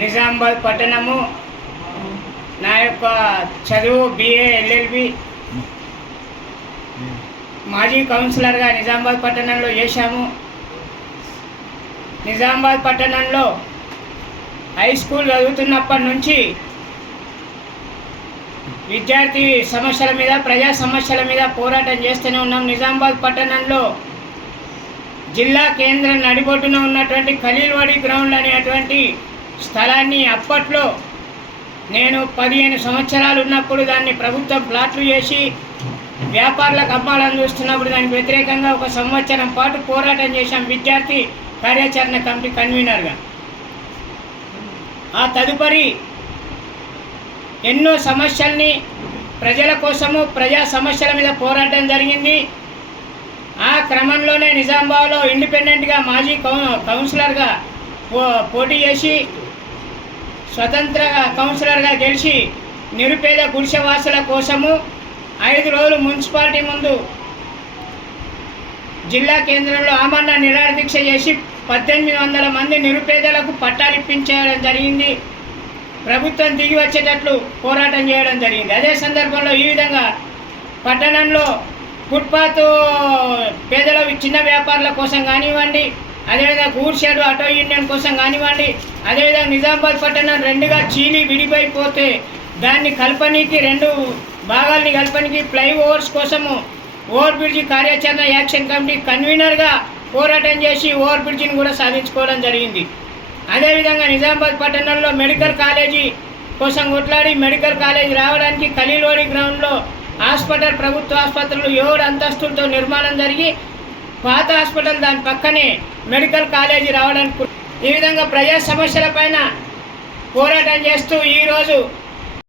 నిజామాబాద్ పట్టణము. నా యొక్క చదువు బిఏ ఎల్ఎల్బి మాజీ కౌన్సిలర్గా నిజామాబాద్ పట్టణంలో చేశాము. నిజామాబాద్ పట్టణంలో హై స్కూల్ చదువుతున్నప్పటి నుంచి విద్యార్థి సమస్యల మీద ప్రజా సమస్యల మీద పోరాటం చేస్తూనే ఉన్నాం. నిజామాబాద్ పట్టణంలో జిల్లా కేంద్రం నడిబొడ్డున ఉన్నటువంటి ఖలీల్వాడి గ్రౌండ్ అనేటువంటి స్థలాన్ని అప్పట్లో నేను పదిహేను సంవత్సరాలు ఉన్నప్పుడు దాన్ని ప్రభుత్వం ప్లాట్లు చేసి వ్యాపారులకు అమ్మాలని చూస్తున్నప్పుడు దానికి వ్యతిరేకంగా ఒక సంవత్సరం పాటు పోరాటం చేశాం విద్యార్థి కార్యాచరణ కమిటీ కన్వీనర్గా. ఆ తదుపరి ఎన్నో సమస్యల్ని ప్రజల కోసము ప్రజా సమస్యల మీద పోరాటం జరిగింది. ఆ క్రమంలోనే నిజామాబాద్లో ఇండిపెండెంట్గా మాజీ కౌ కౌన్సిలర్గా పో పోటీ చేసి స్వతంత్ర కౌన్సిలర్గా గెలిచి నిరుపేద గుడిసెవాసుల కోసము ఐదు రోజులు మున్సిపాలిటీ ముందు జిల్లా కేంద్రంలో ఆమరణ నిరాదీక్ష చేసి పద్దెనిమిది వందల మంది నిరుపేదలకు పట్టాలు ఇప్పించడం జరిగింది. ప్రభుత్వం దిగి వచ్చేటట్లు పోరాటం చేయడం జరిగింది. అదే సందర్భంలో ఈ విధంగా పట్టణంలో ఫుట్పాత్ పేదల చిన్న వ్యాపారుల కోసం కానివ్వండి అదేవిధంగా గూడ్ షెడ్ ఆటో యూనియన్ కోసం కానివ్వండి. అదేవిధంగా నిజామాబాద్ పట్టణం రెండుగా చీలి విడిపోయిపోతే దాన్ని కల్పనీకి రెండు భాగాల్ని కల్పనీకి ఫ్లైఓవర్స్ కోసము ఓవర్ బ్రిడ్జి కార్యాచరణ యాక్షన్ కమిటీ కన్వీనర్గా పోరాటం చేసి ఓవర్ బ్రిడ్జిని కూడా సాధించుకోవడం జరిగింది. అదేవిధంగా నిజామాబాద్ పట్టణంలో మెడికల్ కాలేజీ కోసం కొట్లాడి మెడికల్ కాలేజీ రావడానికి ఖలీలోని గ్రౌండ్లో హాస్పిటల్ ప్రభుత్వ ఆసుపత్రులు ఏడు అంతస్తులతో నిర్మాణం జరిగి పాత హాస్పిటల్ దాని పక్కనే మెడికల్ కాలేజీ రావడానికి ఈ విధంగా ప్రజా సమస్యల పైన పోరాటం చేస్తూ ఈరోజు